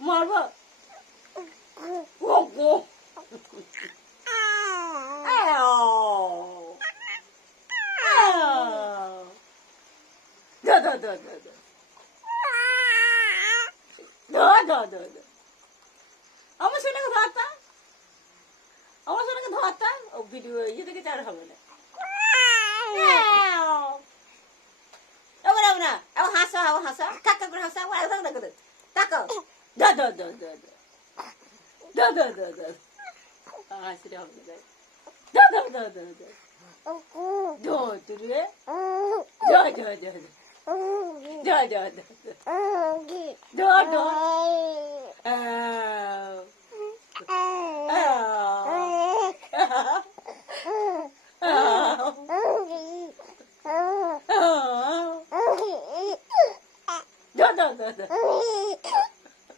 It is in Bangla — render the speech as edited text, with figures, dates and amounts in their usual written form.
মারবো গো আমার সোনাকে ধরতা আমার সোনাকে ধরতা ও ভিডিও ইয়ে থেকে চার হবে না না হাসা হাসা কাকা করে হাসা তাকাও হাসিটা হবে